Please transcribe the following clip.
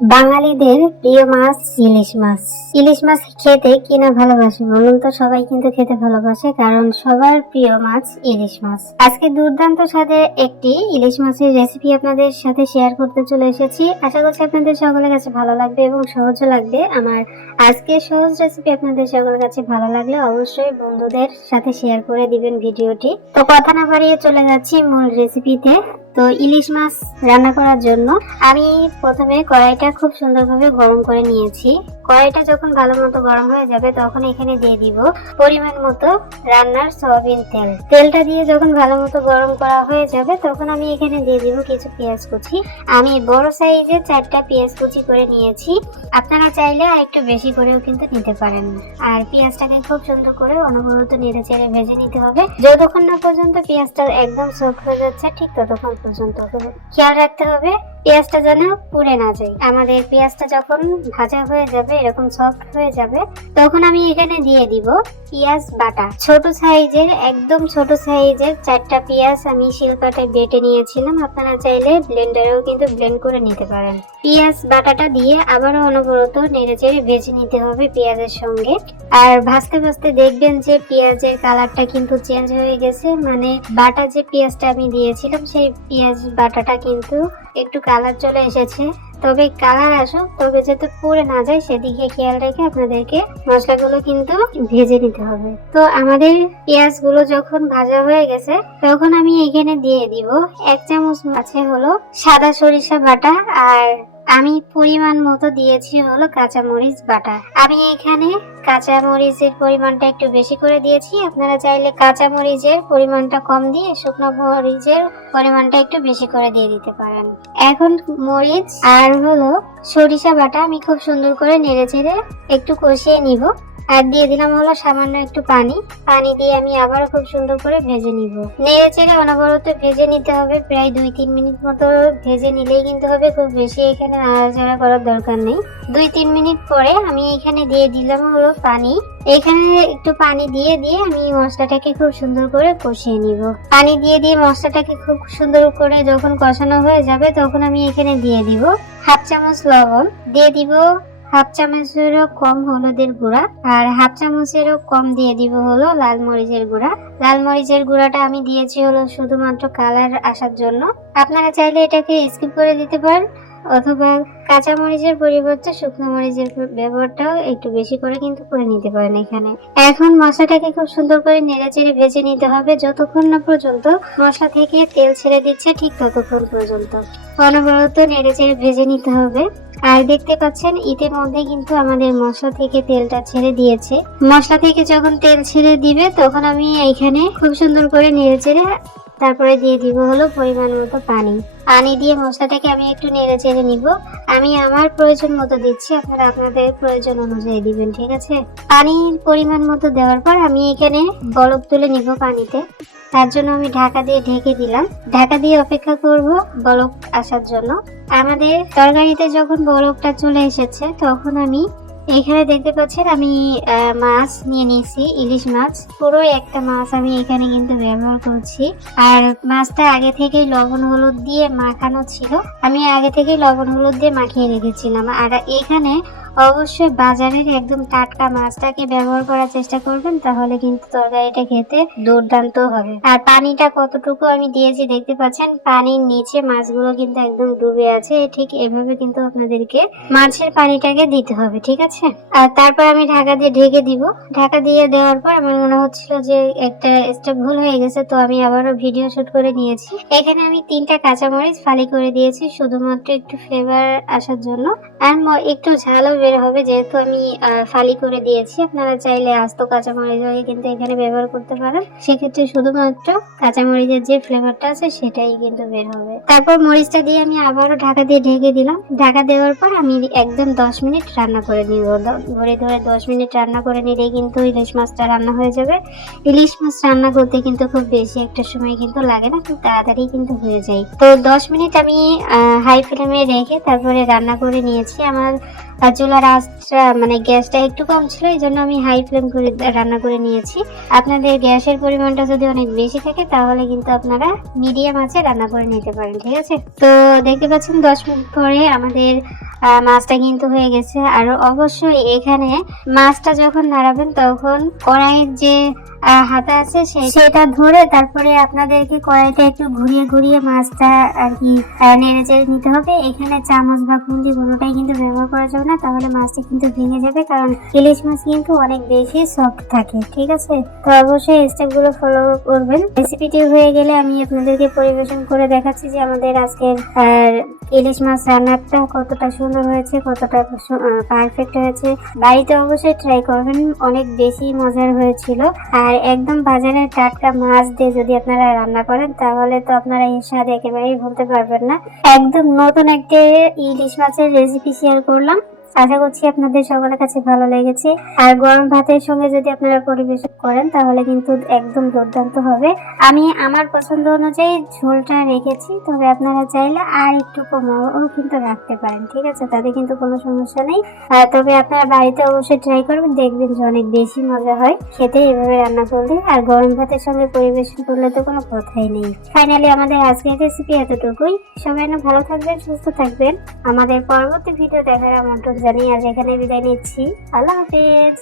বাঙালিদের প্রিয় মাছ ইলিশ মাছ। ইলিশ মাছ খেতে কিনা ভালোবাসে বলুন তো? সবাই কিন্তু খেতে ভালোবাসে, কারণ সবার প্রিয় মাছ ইলিশ মাছ। আজকে দুর্দান্ত স্বাদের একটি ইলিশ মাছের রেসিপি আপনাদের সাথে শেয়ার করতে চলে এসেছি। আশা করছি আপনাদের সকলের কাছে ভালো লাগবে এবং সহজও লাগবে। আমার আজকের সহজ রেসিপি আপনাদের সকলের কাছে ভালো লাগলে অবশ্যই বন্ধুদের সাথে শেয়ার করে দিবেন ভিডিওটি। তো কথা না বাড়িয়ে চলে যাচ্ছি মূল রেসিপিতে। তো ইলিশ মাছ রান্না করার জন্য আমি প্রথমে কড়াইটা খুব সুন্দরভাবে গরম করে নিয়েছি। কড়াইটা যখন ভালো মতো গরম হয়ে যাবে তখন এখানে দিয়ে দিব পরিমাণ মতো রান্নার সয়াবিন তেল। তেলটা দিয়ে যখন ভালো মতো গরম করা হয়ে যাবে তখন আমি এখানে দিয়ে দিব কিছু পেঁয়াজ কুচি। আমি বড় সাইজের 4টা পেঁয়াজ কুচি করে নিয়েছি। আপনারা চাইলে আর একটু বেশি করেও কিন্তু নিতে পারেন। আর পেঁয়াজটাকে খুব সুন্দর করে অনবরত নেড়ে চেড়ে ভেজে নিতে হবে। যতক্ষণ না পর্যন্ত পেঁয়াজটা একদম সফট হয়ে যাচ্ছে ঠিক ততক্ষণ পর্যন্ত খেয়াল রাখতে হবে পেঁয়াজটা যেন পুড়ে না যায়। আমাদের পেঁয়াজটা যখন ভাজা হয়ে যাবে, এরকম সফট হয়ে যাবে, তখন আমি এখানে দিয়ে দিব পেঁয়াজ বাটা। ছোট সাইজের, একদম ছোট সাইজের 4টা পেঁয়াজ আমি শিলপাটায় বেটে নিয়েছিলাম। আপনারা চাইলে ব্লেন্ডারেও কিন্তু ব্লেন্ড করে নিতে পারেন। পেঁয়াজ বাটাটা দিয়ে আবারও অনবরত নেড়েচেড়ে ভেজে নিতে হবে পেঁয়াজের সঙ্গে। আর ভাজতে ভাজতে দেখবেন যে পেঁয়াজের কালারটা কিন্তু চেঞ্জ হয়ে গেছে, মানে বাটা যে পেঁয়াজটা আমি দিয়েছিলাম সেই পেঁয়াজ বাটাটা কিন্তু একটু কালার চলে এসেছে। তবে কালার আসুক, তবে যাতে পুড়ে না যায় সেদিকে খেয়াল রেখে আপনাদেরকে মশলাগুলো কিন্তু ভেজে নিতে হবে। তো আমাদের পেঁয়াজগুলো যখন ভাজা হয়ে গেছে তখন আমি এখানে দিয়ে দিব 1 চামচ আছে হলো সাদা সরিষা বাটা। আর আমি পরিমাণ মতো দিয়েছি হলো কাঁচামরিচ বাটা। আমি এখানে কাঁচামরিচের পরিমাণটা একটু বেশি করে দিয়েছি। আপনারা চাইলে কাঁচামরিচের পরিমাণটা কম দিয়ে শুকনো মরিচের পরিমাণটা একটু বেশি করে দিয়ে দিতে পারেন। এখন মরিচ আর হলো সরিষা বাটা আমি খুব সুন্দর করে নেড়েচেড়ে একটু কষিয়ে নিব। আর দিয়ে দিলাম হলো সামান্য একটু পানি দিয়ে আমি আবার খুব সুন্দর করে ভেজে নিব। নেড়ে চেড়ে অনবরত ভেজে নিতে হবে, প্রায় 2-3 মিনিট মতো ভেজে নিলেই কিন্তু হবে, খুব বেশি এখানে নাড়াচাড়া করার দরকার নেই। 2-3 মিনিট পরে আমি এখানে দিয়ে দিলাম হলো পানি। এখানে একটু পানি দিয়ে আমি মশলাটাকে খুব সুন্দর করে কষিয়ে নিব। পানি দিয়ে মশলাটাকে খুব সুন্দর করে যখন কষানো হয়ে যাবে তখন আমি এখানে দিয়ে দিব 1/2 চামচ লবণ, দিয়ে দিব 1/2 চামচেরও কম হলুদের গুঁড়া, আর 1/2 চামচেরও কম দিয়ে দিব হলো লাল মরিচের গুঁড়া। লাল মরিচের গুঁড়াটা আমি দিয়েছি হলো শুধুমাত্র কালার আসার জন্য। আপনারা চাইলে এটাকে স্কিপ করে দিতে পারেন, অথবা কাঁচা মরিচের পরিবর্তে শুকনো মরিচের ব্যবহারটাও একটু বেশি করে কিন্তু করে নিতে পারেন এখানে। এখন মশলাটাকে খুব সুন্দর করে নেড়েচেড়ে ভেজে নিতে হবে যতক্ষণ না পর্যন্ত মশলা থেকে তেল ছেড়ে দিচ্ছে, ঠিক ততক্ষণ পর্যন্ত অনবরত নেড়েচেড়ে ভেজে নিতে হবে। আর দেখতে পাচ্ছেন ইতিমধ্যে কিন্তু আমাদের মশলা থেকে তেলটা ছেড়ে দিয়েছে। মশলা থেকে যখন তেল ছেড়ে দিবে তখন আমি এখানে খুব সুন্দর করে নেড়েচেড়ে তারপরে দিয়ে দিব হলো পরিমাণ মতো পানি দিয়ে মশলাটাকে আমি একটু নেড়ে চেড়ে নিব। আমি আমার প্রয়োজন মতো দিচ্ছি, আপনারা আপনাদের প্রয়োজন অনুযায়ী দিবেন, ঠিক আছে? পানির পরিমাণ মতো দেওয়ার পর আমি এখানে বলক তুলে নিব পানিতে। তার জন্য আমি ঢাকা দিয়ে ঢেকে দিলাম। ঢাকা দিয়ে অপেক্ষা করব বলক আসার জন্য। আমাদের তরকারিতে যখন বলকটা চলে এসেছে তখন আমি এখানে দেখতে পাচ্ছেন আমি মাছ নিয়ে নিয়েছি, ইলিশ মাছ। পুরো একটা মাছ আমি এখানে কিন্তু ব্যবহার করছি। আর মাছটা আগে থেকে লবণ হলুদ দিয়ে মাখানো ছিল, আমি আগে থেকে লবণ হলুদ দিয়ে মাখিয়ে রেখেছিলাম। আর এখানে অবশ্যই বাজারের একদম টাটকা মাছটাকে ব্যবহার করার চেষ্টা করবেন, তাহলে কিন্তু তরকারিটা খেতে দুর্দান্ত হবে। আর পানিটা কতটুকু আমি দিয়েছি দেখতে পাচ্ছেন, পানির নিচে মাছগুলো কিন্তু একদম ডুবে আছে। ঠিক এভাবে কিন্তু আপনাদেরকে মাছের পানিটাকে দিতে হবে, ঠিক আছে? আর তারপর আমি ঢাকা দিয়ে ঢেকে দিব। ঢাকা দিয়ে দেওয়ার পর আমার মনে হচ্ছিল যে একটা স্টেপ ভুল হয়ে গেছে, তো আমি আবারও ভিডিও শুট করে নিয়েছি। এখানে আমি 3টা কাঁচামরিচ ফালি করে দিয়েছি শুধুমাত্র একটু ফ্লেভার আসার জন্য, আর একটু ঝালও বের হবে যেহেতু আমি ফালি করে দিয়েছি। আপনারা চাইলে আস্ত কাঁচামরিচ কিন্তু এখানে ব্যবহার করতে পারেন, সেক্ষেত্রে শুধুমাত্র কাঁচামরিচের যে ফ্লেভারটা আছে সেটাই কিন্তু বের হবে। তারপর মরিচটা দিয়ে আমি আবারও ঢাকা দিয়ে ঢেকে দিলাম। ঢাকা দেওয়ার পর আমি একদম 10 মিনিট রান্না করে নিব। ধরে 10 মিনিট রান্না করে নিলেই কিন্তু ইলিশ মাছটা রান্না হয়ে যাবে। ইলিশ মাছ রান্না করতে কিন্তু খুব বেশি একটা সময় কিন্তু লাগে না, খুব তাড়াতাড়ি কিন্তু হয়ে যায়। তো 10 মিনিট আমি হাই ফ্লেমে রেখে তারপরে রান্না করে নিয়েছি। নিয়েছি। আমার চুলার আঁচটা মানে গ্যাসটা একটু কম ছিল, এই জন্য আমি হাই ফ্লেম করে রান্না করে নিয়েছি। আপনাদের গ্যাসের পরিমাণটা যদি অনেক বেশি থাকে তাহলে কিন্তু আপনারা মিডিয়াম আঁচে রান্না করে নিতে পারেন, ঠিক আছে। তো দেখতে পাচ্ছেন 10 মিনিট পরে আমাদের মাছটা কিন্তু হয়ে গেছে। আর অবশ্যই এখানে মাছটা যখন নাড়াবেন তখন কড়াইয়ের যে হাতা আছে সেটা ধরে তারপরে আপনাদেরকে কড়াইটা একটু ঘুরিয়ে ঘুরিয়ে মাছটা আর কি নেড়ে চেড়ে নিতে হবে। এখানে চামচ বা খুন্তি কোনোটাই কিন্তু ব্যবহার করা যাবে না, তাহলে মাছটা কিন্তু ভেঙে যাবে, কারণ ইলিশ মাছ কিন্তু অনেক বেশি সফট থাকে, ঠিক আছে। তো অবশ্যই স্টেপ গুলো ফলো করবেন। রেসিপিটি হয়ে গেলে আমি আপনাদেরকে পরিবেশন করে দেখাচ্ছি যে আমাদের আজকের ইলিশ মাছ রান্নাটা কতটা সুন্দর হয়েছে, কতটা পারফেক্ট হয়েছে। বাড়িতে অবশ্যই ট্রাই করবেন, অনেক বেশি মজার হয়েছিল। আর একদম বাজারের টাটকা মাছ দিয়ে যদি আপনারা রান্না করেন তাহলে তো আপনারা এর স্বাদ একেবারেই ভুলতে পারবেন না। একদম নতুন একটা ইলিশ মাছের রেসিপি শেয়ার করলাম, আশা করছি আপনাদের সকলের কাছে ভালো লেগেছে। আর গরম ভাতের সঙ্গে যদি আপনারা পরিবেশন করেন তাহলে কিন্তু একদম দুর্দান্ত হবে। আমি আমার পছন্দ অনুযায়ী ঝোলটা রেখেছি, তবে আপনারা চাইলে আর একটু কমাও কিন্তু রাখতে পারেন, ঠিক আছে, তাতে কিন্তু কোনো সমস্যা নেই। তবে আপনারা বাড়িতে অবশ্যই ট্রাই করবেন, দেখবেন যে অনেক বেশি মজা হয় খেতে এভাবে রান্না করলে। আর গরম ভাতের সঙ্গে পরিবেশন করলে তো কোনো কথাই নেই। ফাইনালি আমাদের আজকের রেসিপি এতটুকুই। সবাই ভালো থাকবেন, সুস্থ থাকবেন। আমাদের পরবর্তী ভিডিও দেখার আমন্ত্রণ জানিয়ে আজ এখানে বিদায় নিচ্ছি। আল্লাহ হাফেজ।